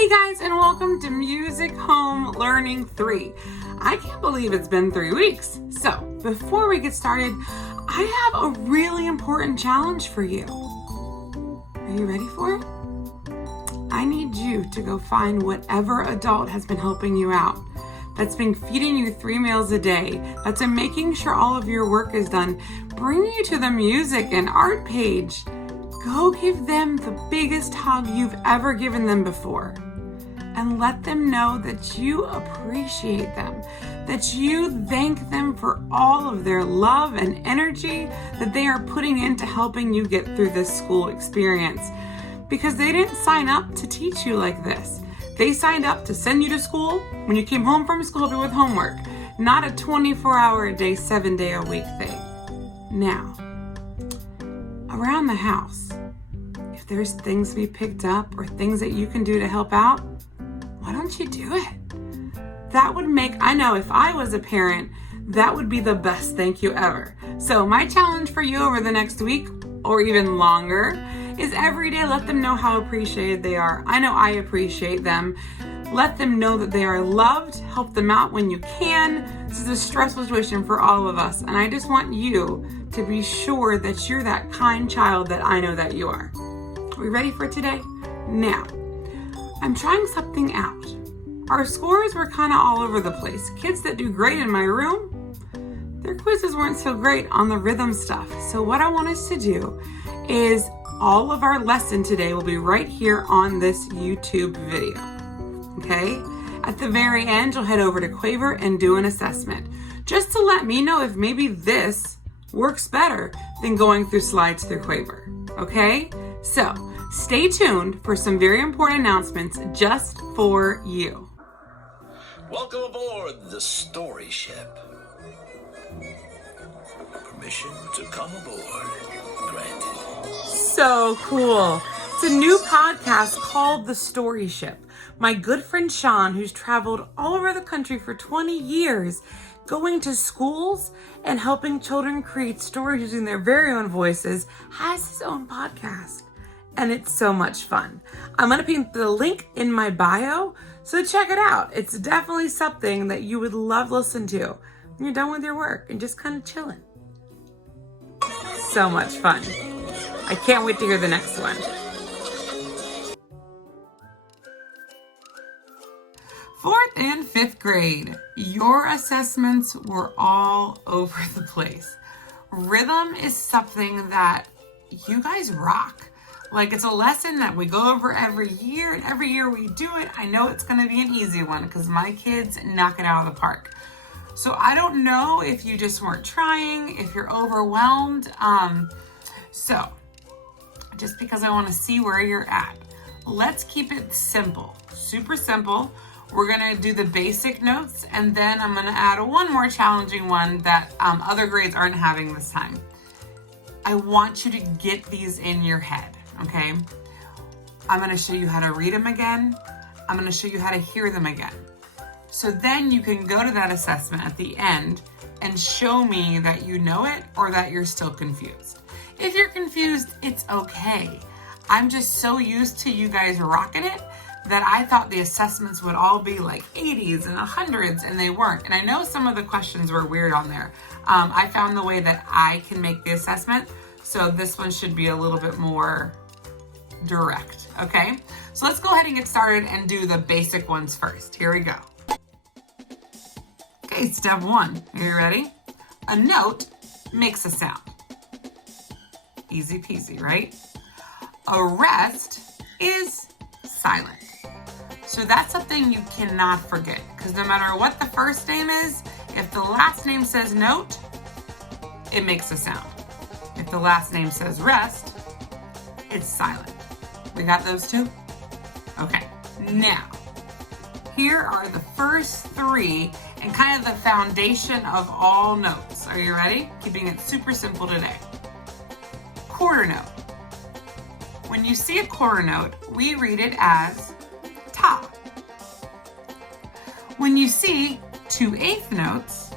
Hey guys, and welcome to Music Home Learning 3. I can't believe it's been 3 weeks. So, before we get started, I have a really important challenge for you. Are you ready for it? I need you to go find whatever adult has been helping you out, that's been feeding you 3 meals a day, that's been making sure all of your work is done, bring you to the music and art page. Go give them the biggest hug you've ever given them before. And let them know that you appreciate them, that you thank them for all of their love and energy that they are putting into helping you get through this school experience. Because they didn't sign up to teach you like this. They signed up to send you to school when you came home from school with homework, not a 24-hour-a-day, 7-day-a-week thing. Now, around the house, if there's things to be picked up or things that you can do to help out, why don't you do it? That would make, I know if I was a parent, that would be the best thank you ever. So my challenge for you over the next week or even longer is every day let them know how appreciated they are. I know I appreciate them. Let them know that they are loved. Help them out when you can. This is a stressful situation for all of us. And I just want you to be sure that you're that kind child that I know that you are. Are we ready for today? Now, I'm trying something out. Our scores were kind of all over the place. Kids that do great in my room, their quizzes weren't so great on the rhythm stuff. So what I want us to do is all of our lesson today will be right here on this YouTube video. Okay? At the very end, you'll head over to Quaver and do an assessment. Just to let me know if maybe this works better than going through slides through Quaver. Okay? So, stay tuned for some very important announcements just for you. Welcome aboard the story ship. Permission to come aboard granted. So cool. It's a new podcast called The Story Ship. My good friend Sean, who's traveled all over the country for 20 years, going to schools and helping children create stories using their very own voices, has his own podcast. And it's so much fun. I'm going to put the link in my bio, so check it out. It's definitely something that you would love to listen to when you're done with your work and just kind of chilling. So much fun. I can't wait to hear the next one. 4th and 5th grade, your assessments were all over the place. Rhythm is something that you guys rock. Like, it's a lesson that we go over every year, and every year we do it. I know it's going to be an easy one because my kids knock it out of the park. So I don't know if you just weren't trying, if you're overwhelmed. So just because I want to see where you're at, let's keep it simple, super simple. We're going to do the basic notes, and then I'm going to add one more challenging one that other grades aren't having this time. I want you to get these in your head. Okay, I'm going to show you how to read them again. I'm going to show you how to hear them again. So then you can go to that assessment at the end and show me that you know it or that you're still confused. If you're confused, it's okay. I'm just so used to you guys rocking it that I thought the assessments would all be like 80s and 100s, and they weren't. And I know some of the questions were weird on there. I found the way that I can make the assessment, so this one should be a little bit more direct, okay? So let's go ahead and get started and do the basic ones first. Here we go. Okay, step 1. Are you ready? A note makes a sound. Easy peasy, right? A rest is silent. So that's something you cannot forget, because no matter what the first name is, if the last name says note, it makes a sound. If the last name says rest, it's silent. We got those two? Okay, now, here are the first 3 and kind of the foundation of all notes. Are you ready? Keeping it super simple today. Quarter note. When you see a quarter note, we read it as ta. When you see 2/8 notes,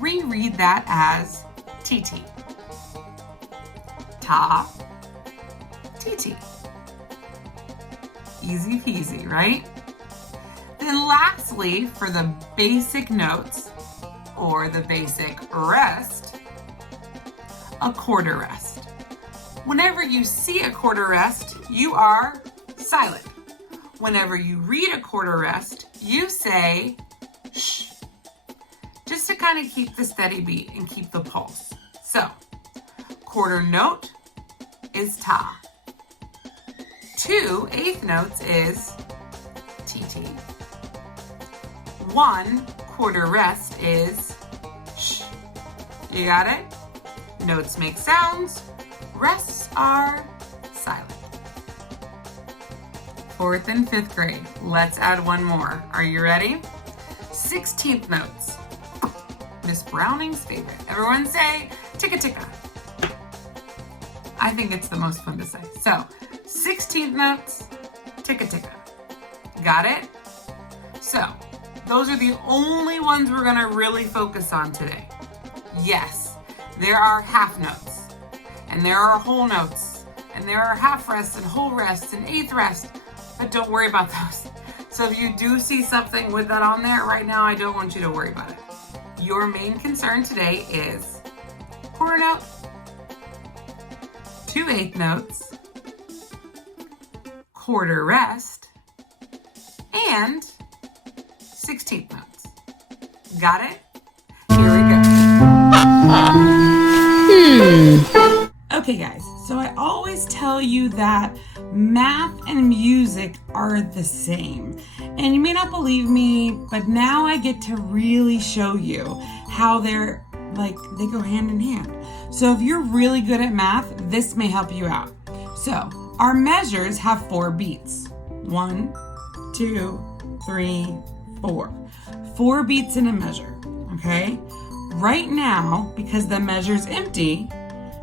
we read that as tt. Ta, tt. Easy peasy, right? Then lastly, for the basic notes or the basic rest, a quarter rest. Whenever you see a quarter rest, you are silent. Whenever you read a quarter rest, you say shh, just to kind of keep the steady beat and keep the pulse. So, quarter note is ta. 2 eighth notes is TT. 1 quarter rest is shh. You got it? Notes make sounds, rests are silent. 4th and 5th grade. Let's add one more. Are you ready? 16th notes. Miss Browning's favorite. Everyone say ticka ticka. I think it's the most fun to say. So, 16th notes, ticka ticka. Got it? So, those are the only ones we're gonna really focus on today. Yes, there are half notes, and there are whole notes, and there are half rests and whole rests and eighth rest, but don't worry about those. So if you do see something with that on there right now, I don't want you to worry about it. Your main concern today is quarter note, 2 eighth notes, quarter rest, and 16th notes. Got it? Here we go. Okay guys, so I always tell you that math and music are the same. And you may not believe me, but now I get to really show you how they go hand in hand. So if you're really good at math, this may help you out. So our measures have 4 beats. 1, 2, 3, 4. 4 beats in a measure, okay? Right now, because the measure's empty,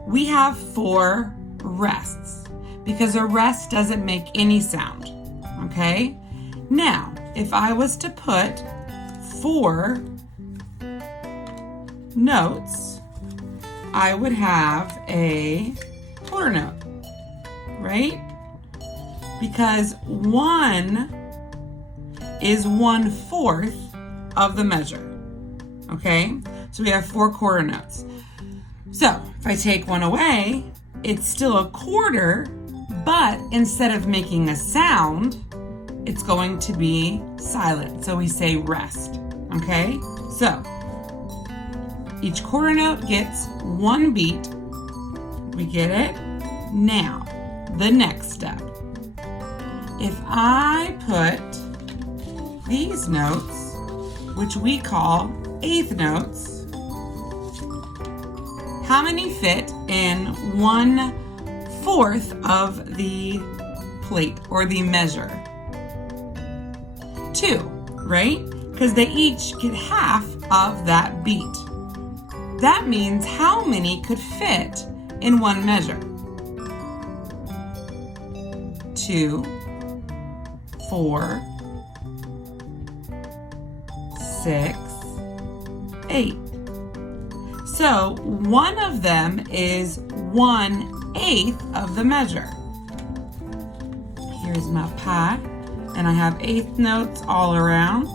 we have 4 rests because a rest doesn't make any sound, okay? Now, if I was to put 4 notes, I would have a quarter note, right? Because 1 is 1/4 of the measure, okay? So we have 4 quarter notes. So if I take 1 away, it's still a quarter, but instead of making a sound, it's going to be silent. So we say rest, okay? So each quarter note gets 1 beat. We get it? Now, the next step. If I put these notes, which we call eighth notes, how many fit in 1/4 of the plate or the measure? 2, right? Because they each get half of that beat. That means how many could fit in one measure? 2, 4, 6, 8. So one of them is 1/8 of the measure. Here's my pie, and I have eighth notes all around.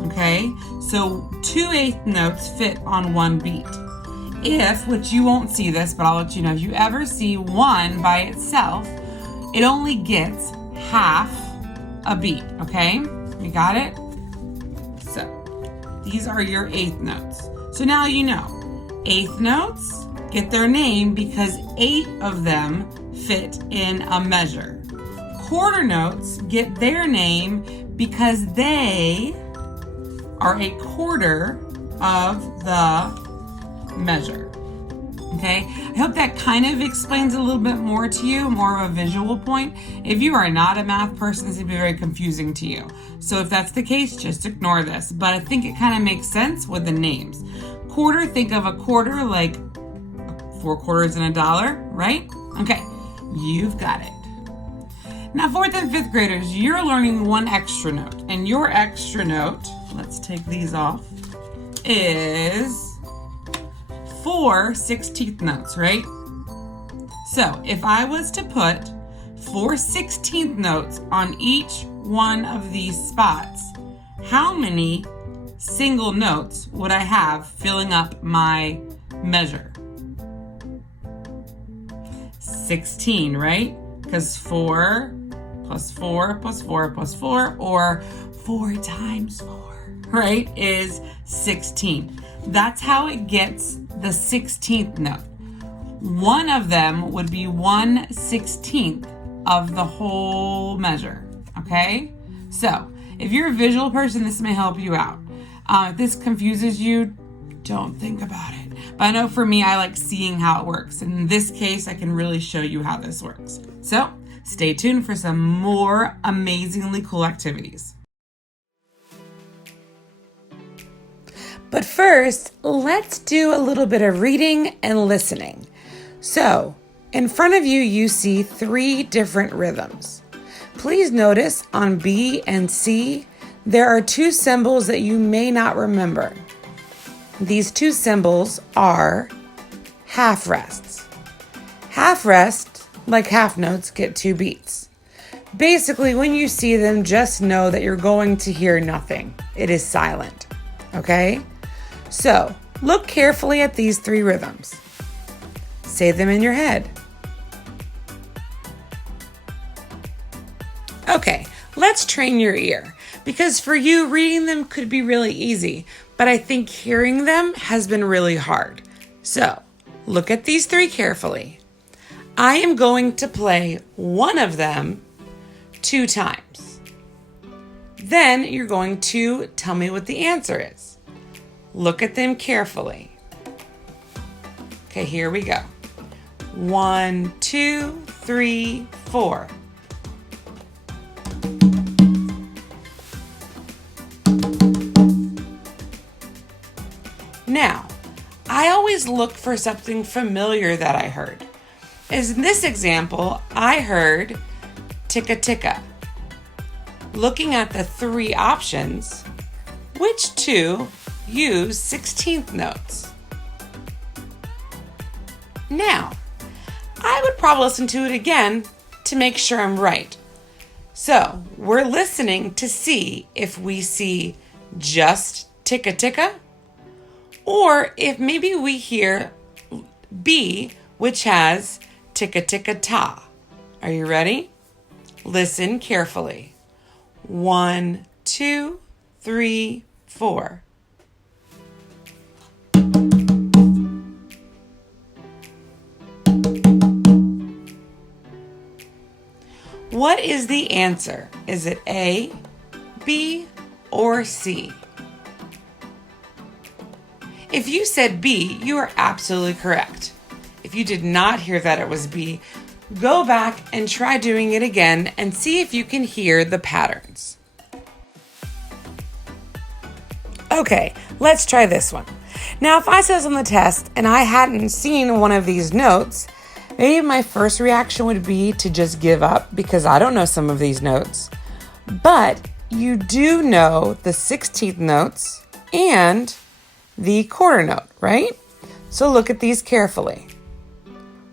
Okay, so 2 eighth notes fit on 1 beat. If, which you won't see this, but I'll let you know, if you ever see 1 by itself, it only gets half a beat, okay? You got it? So, these are your eighth notes. So now you know, eighth notes get their name because 8 of them fit in a measure. Quarter notes get their name because they are a quarter of the measure. Okay, I hope that kind of explains a little bit more to you, more of a visual point. If you are not a math person, this would be very confusing to you. So if that's the case, just ignore this. But I think it kind of makes sense with the names. Quarter, think of a quarter like 4 quarters and $1, right? Okay, you've got it. Now 4th and 5th graders, you're learning one extra note. And your extra note, let's take these off, is 4 16th notes, right? So if I was to put 4 16th notes on each one of these spots, how many single notes would I have filling up my measure? 16, right? Because 4 plus 4 plus 4 plus 4, or 4 times 4, right, is 16. That's how it gets the 16th note. One of them would be 1/16 of the whole measure, okay? So, if you're a visual person, this may help you out. If this confuses you, don't think about it. But I know for me, I like seeing how it works. In this case, I can really show you how this works. So, stay tuned for some more amazingly cool activities. But first, let's do a little bit of reading and listening. So, in front of you, you see 3 different rhythms. Please notice on B and C, there are 2 symbols that you may not remember. These 2 symbols are half rests. Half rest, like half notes, get 2 beats. Basically, when you see them, just know that you're going to hear nothing. It is silent, okay? So, look carefully at these 3 rhythms. Say them in your head. Okay, let's train your ear, because for you, reading them could be really easy, but I think hearing them has been really hard. So, look at these 3 carefully. I am going to play one of them 2 times. Then you're going to tell me what the answer is. Look at them carefully. Okay, here we go. 1, 2, 3, 4. Now, I always look for something familiar that I heard. As in this example, I heard ticka ticka. Looking at the 3 options, which 2 use 16th notes? Now, I would probably listen to it again to make sure I'm right. So, we're listening to see if we see just ticka ticka, or if maybe we hear B, which has ticka ticka ta. Are you ready? Listen carefully. 1, 2, 3, 4. What is the answer? Is it A, B, or C? If you said B, you are absolutely correct. If you did not hear that it was B, go back and try doing it again and see if you can hear the patterns. Okay, let's try this one. Now, if I said this on the test and I hadn't seen one of these notes, maybe my first reaction would be to just give up because I don't know some of these notes. But you do know the 16th notes and the quarter note, right? So look at these carefully.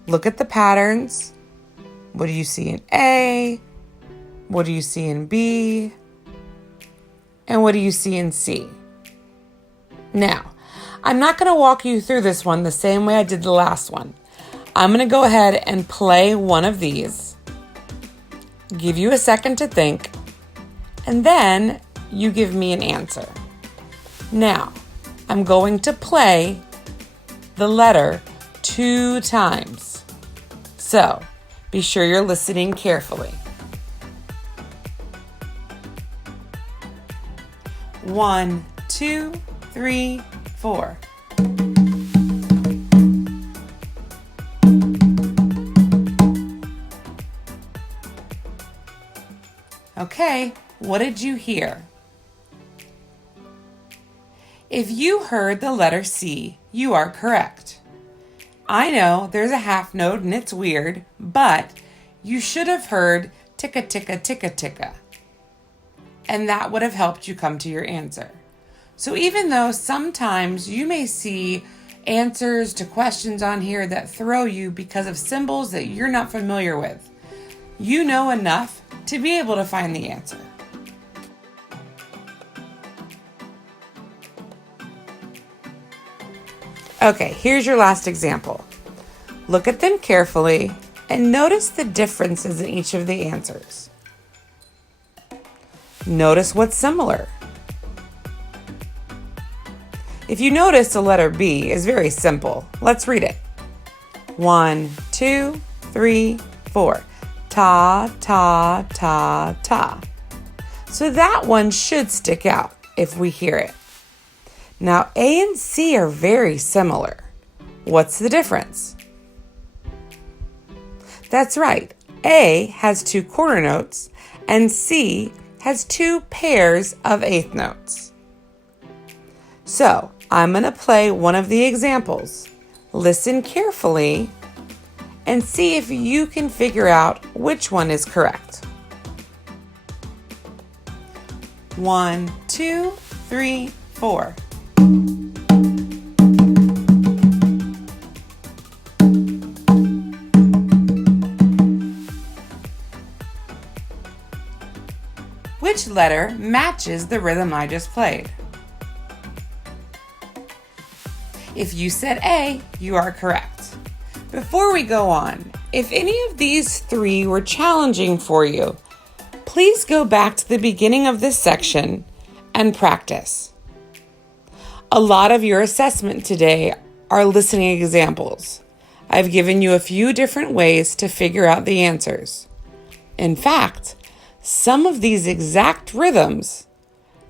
Look at the patterns. What do you see in A? What do you see in B? And what do you see in C? Now, I'm not going to walk you through this one the same way I did the last one. I'm going to go ahead and play one of these, give you a second to think, and then you give me an answer. Now, I'm going to play the letter 2 times. So, be sure you're listening carefully. 1, 2, 3, 4. Okay, what did you hear? If you heard the letter C, you are correct. I know there's a half note and it's weird, but you should have heard ticka ticka ticka ticka. And that would have helped you come to your answer. So even though sometimes you may see answers to questions on here that throw you because of symbols that you're not familiar with, you know enough to be able to find the answer. Okay, here's your last example. Look at them carefully and notice the differences in each of the answers. Notice what's similar. If you notice, the letter B is very simple. Let's read it. 1, 2, 3, 4. Ta, ta, ta, ta. So that one should stick out if we hear it. Now, A and C are very similar. What's the difference? That's right. A has 2 quarter notes and C has 2 pairs of eighth notes. So, I'm going to play one of the examples. Listen carefully and see if you can figure out which one is correct. 1, 2, 3, 4. Which letter matches the rhythm I just played? If you said A, you are correct. Before we go on, if any of these 3 were challenging for you, please go back to the beginning of this section and practice. A lot of your assessment today are listening examples. I've given you a few different ways to figure out the answers. In fact, some of these exact rhythms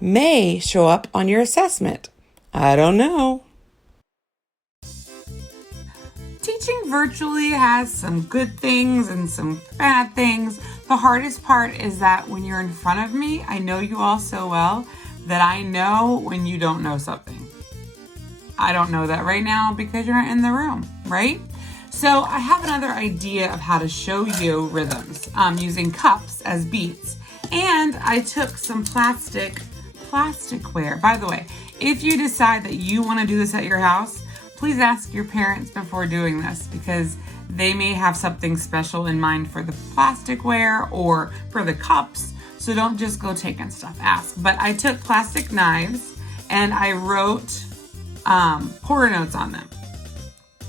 may show up on your assessment. I don't know. Teaching virtually has some good things and some bad things. The hardest part is that when you're in front of me, I know you all so well that I know when you don't know something. I don't know that right now because you're not in the room, right? So I have another idea of how to show you rhythms using cups as beats. And I took some plasticware. By the way, if you decide that you want to do this at your house, please ask your parents before doing this because they may have something special in mind for the plasticware or for the cups. So don't just go taking stuff, ask. But I took plastic knives and I wrote quarter notes on them,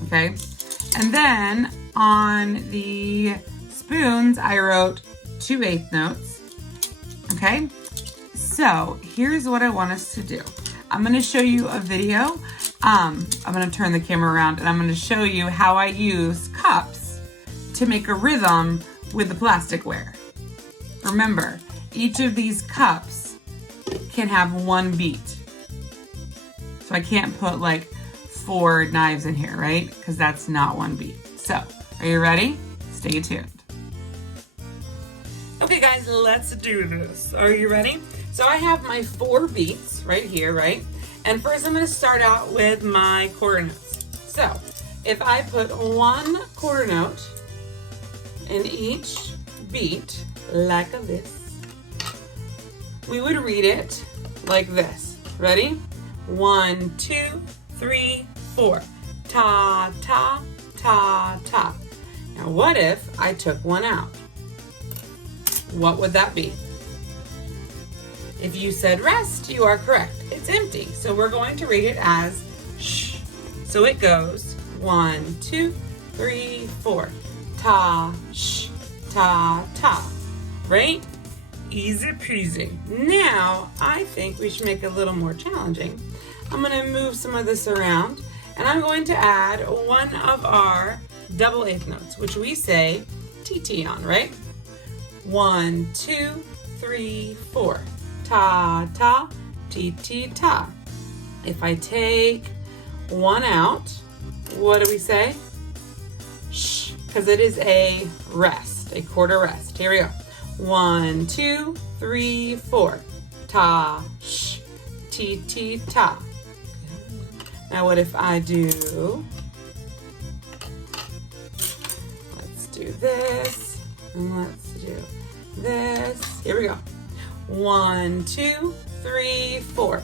okay? And then on the spoons, I wrote 2 eighth notes, okay? So here's what I want us to do. I'm gonna show you a video. I'm gonna turn the camera around and I'm gonna show you how I use cups to make a rhythm with the plasticware. Remember, each of these cups can have 1 beat. So I can't put like 4 knives in here, right? Because that's not 1 beat. So, are you ready? Stay tuned. Okay guys, let's do this. Are you ready? So I have my 4 beats right here, right? And first I'm gonna start out with my quarter notes. So, if I put 1 quarter note in each beat, like this, we would read it like this. Ready? 1, 2, 3, 4. Ta, ta, ta, ta. Now what if I took 1 out? What would that be? If you said rest, you are correct. It's empty. So we're going to read it as shh. So it goes 1, 2, 3, 4. Ta, sh, ta, ta. Right? Easy peasy. Now, I think we should make it a little more challenging. I'm going to move some of this around and I'm going to add one of our double eighth notes, which we say TT on, right? 1, 2, 3, 4. Ta, ta, TT, ta. If I take 1 out, what do we say? Shh, because it is a rest, a quarter rest. Here we go. 1, 2, 3, 4. Ta, sh, TT, ta. Now what if I do, let's do this, and let's do this. Here we go. 1, 2, 3, 4.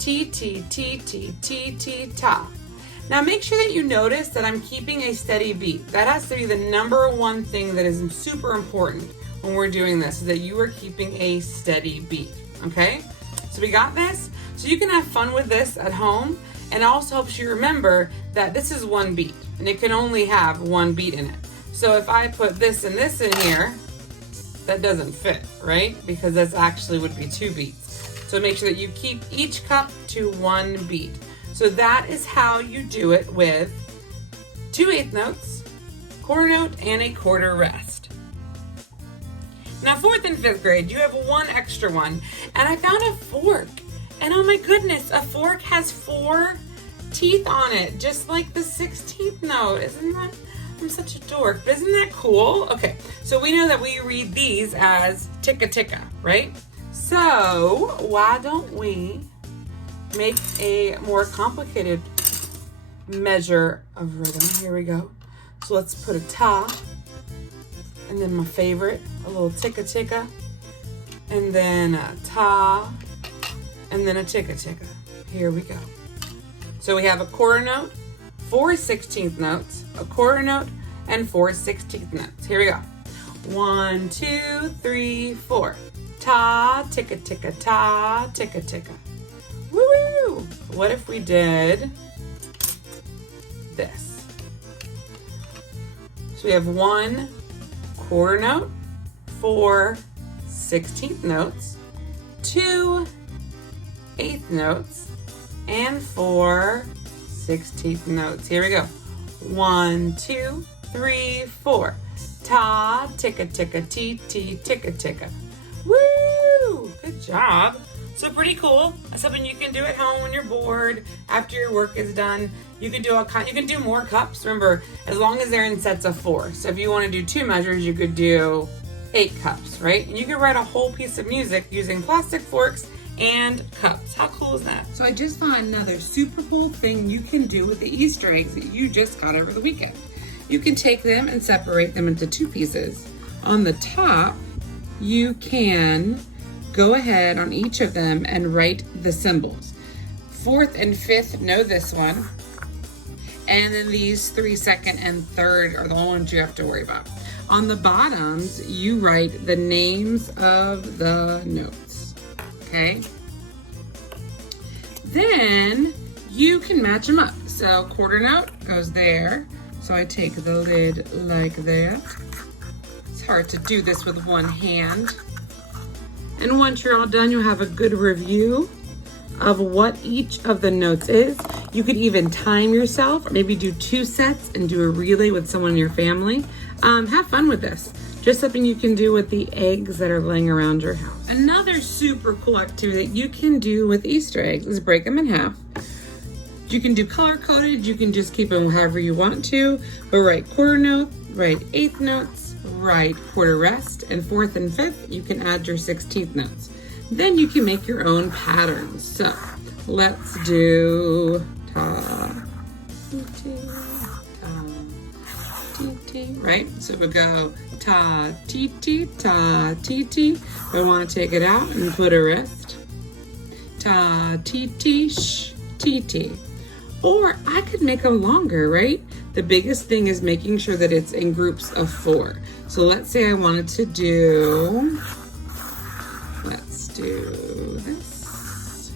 T, T, T, T, T, T, ta. Now make sure that you notice that I'm keeping a steady beat. That has to be the number one thing that is super important when we're doing this, is that you are keeping a steady beat, okay? So we got this. So you can have fun with this at home, and it also helps you remember that this is one beat, and it can only have one beat in it. So if I put this and this in here, that doesn't fit, right? Because this actually would be 2 beats. So make sure that you keep each cup to 1 beat. So that is how you do it with 2 eighth notes, quarter note, and a quarter rest. Now 4th and 5th grade, you have 1 extra one, and I found a fork. And oh my goodness, a fork has 4 teeth on it, just like the 16th note. Isn't that, I'm such a dork, but isn't that cool? Okay, so we know that we read these as ticka ticka, right? So why don't we make a more complicated measure of rhythm? Here we go. So let's put a ta, and then my favorite, a little ticka ticka, and then a ta, and then a ticka ticka. Here we go. So we have a quarter note, 4 16th notes, a quarter note, and 4 16th notes. Here we go. 1, 2, 3, 4. Ta, ticka ticka, ta, ticka ticka. Woo! What if we did this? So we have 1 quarter note, 4 16th notes, 2 eighth notes, and 4 16th notes. Here we go. 1, 2, 3, 4. Ta, ticka ticka, tee tee, ticka ticka. Woo! Good job. So pretty cool. That's something you can do at home when you're bored, after your work is done. You can do more cups. Remember, as long as they're in sets of 4. So if you want to do 2 measures, you could do 8 cups, right? And you could write a whole piece of music using plastic forks and cups. How cool is that? So I just found another super cool thing you can do with the Easter eggs that you just got over the weekend. You can take them and separate them into 2 pieces. On the top, you can go ahead on each of them and write the symbols. 4th and 5th know this one. And then these 3, 2nd, and 3rd are the only ones you have to worry about. On the bottoms, you write the names of the notes, okay? Then you can match them up. So quarter note goes there. So I take the lid like that. It's hard to do this with one hand. And once you're all done, you'll have a good review of what each of the notes is. You could even time yourself, or maybe do 2 sets and do a relay with someone in your family. Have fun with this. Just something you can do with the eggs that are laying around your house. Another super cool activity that you can do with Easter eggs is break them in half. You can do color coded, you can just keep them however you want to, but write quarter note, write eighth notes, write quarter rest, and 4th and 5th, you can add your 16th notes. Then you can make your own patterns. So let's do ta, ti, ta, ti, ti, right? So we go ta, ti, ti, ta, ti, ti. I want to take it out and put a rest. Ta, ti, ti, sh, ti, ti. Or I could make them longer, right? The biggest thing is making sure that it's in groups of 4. So let's say I wanted to do, let's do this.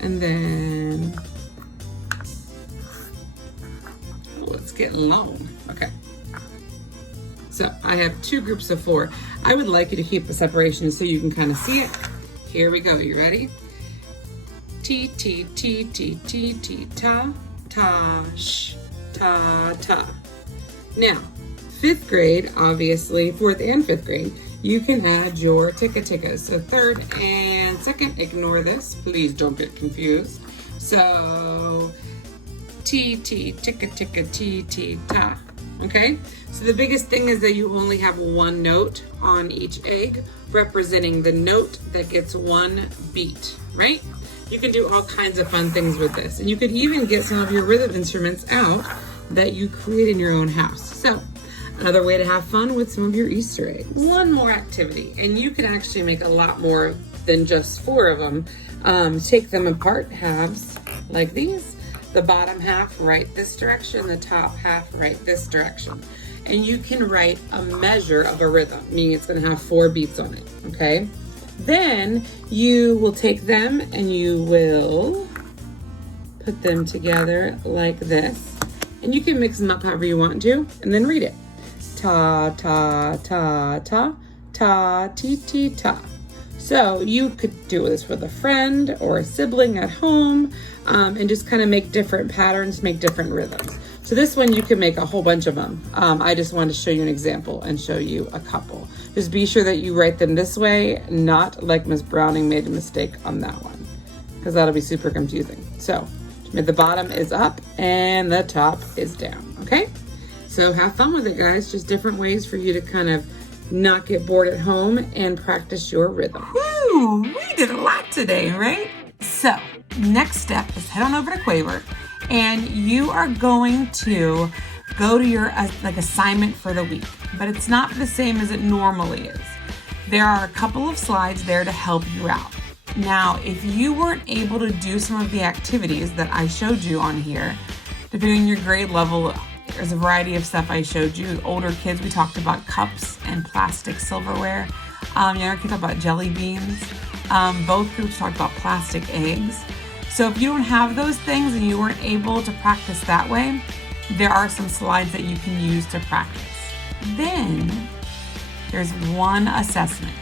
And then, oh, it's getting long. Okay. So I have 2 groups of 4. I would like you to keep the separation so you can kind of see it. Here we go. You ready? T, T, T, T, T, T, ta, ta, sh, ta, ta. Now, 5th grade, obviously, 4th and 5th grade, you can add your ticka tickas. So 3rd and 2nd, ignore this. Please don't get confused. So, T, T, ticka ticka, T, T, ta. Okay? So the biggest thing is that you only have 1 note on each egg, representing the note that gets 1 beat, right? You can do all kinds of fun things with this. And you could even get some of your rhythm instruments out that you create in your own house. So, another way to have fun with some of your Easter eggs. One more activity, and you can actually make a lot more than just 4 of them. Take them apart, halves, like these, The bottom half, write this direction, the top half, write this direction. And you can write a measure of a rhythm, meaning it's gonna have 4 beats on it, okay? Then you will take them and you will put them together like this. And you can mix them up however you want to, and then read it. Ta, ta, ta, ta, ta, ti, ti, ta. So you could do this with a friend or a sibling at home, and just kind of make different patterns, make different rhythms. So this one, you can make a whole bunch of them. I just wanted to show you an example and show you a couple. Just be sure that you write them this way, not like Miss Browning made a mistake on that one, because that'll be super confusing. So the bottom is up and the top is down, okay? So have fun with it, guys. Just different ways for you to kind of not get bored at home and practice your rhythm. Woo! We did a lot today, right? So next step is head on over to Quaver, and you are going to go to your assignment for the week, but it's not the same as it normally is. There are a couple of slides there to help you out. Now, if you weren't able to do some of the activities that I showed you on here, depending on your grade level, there's a variety of stuff I showed you. Older kids, we talked about cups and plastic silverware. Younger kids talked about jelly beans. Both groups talked about plastic eggs. So if you don't have those things and you weren't able to practice that way, there are some slides that you can use to practice. Then there's one assessment.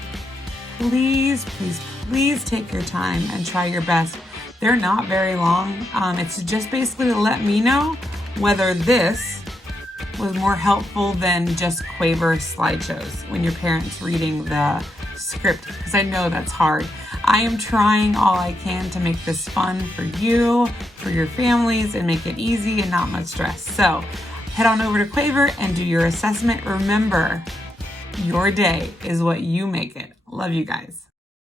Please, please, please take your time and try your best. They're not very long. It's just basically to let me know whether this was more helpful than just Quaver slideshows when your parents reading the script, because I know that's hard. I am trying all I can to make this fun for you, for your families, and make it easy and not much stress. So head on over to Quaver and do your assessment. Remember, your day is what you make it. Love you guys.